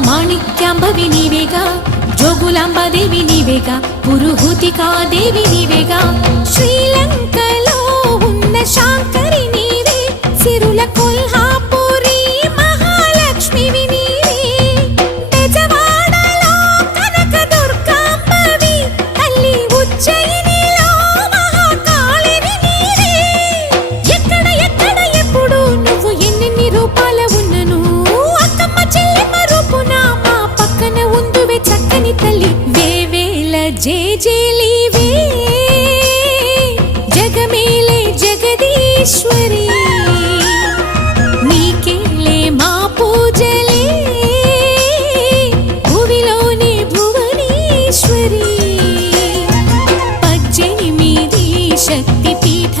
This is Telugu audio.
మాణిక్యాంబవి నీవేగా, జోగులాంబాదేవి నీవేగా, పురుహూతికాదేవి నీవేగా. శ్రీలంకలో ఉన్న శాంకరి నీవే, సిరుల కొల్హాపురి మహాలక్ష్మివి నీవే. బెజవాడలో కనక దుర్గాంబవి, తల్లి ఉజ్జయినిలో మహాకాళిని నీవే. ఎక్కడ ఎక్కడ ఎప్పుడు నువ్వు ఎన్నెన్ని రూపాల ఉన్నను, అక్కమ్మ చెల్లెమ్మ రూపున మా పక్కన ఉందువే చక్కని తల్లి. వేవేల జేజేలివే, జగమేలే జగదీశ్వరి, నీకేలే మా పూజలే, భువిలోని భువనేశ్వరి. 18 శక్తి పీఠ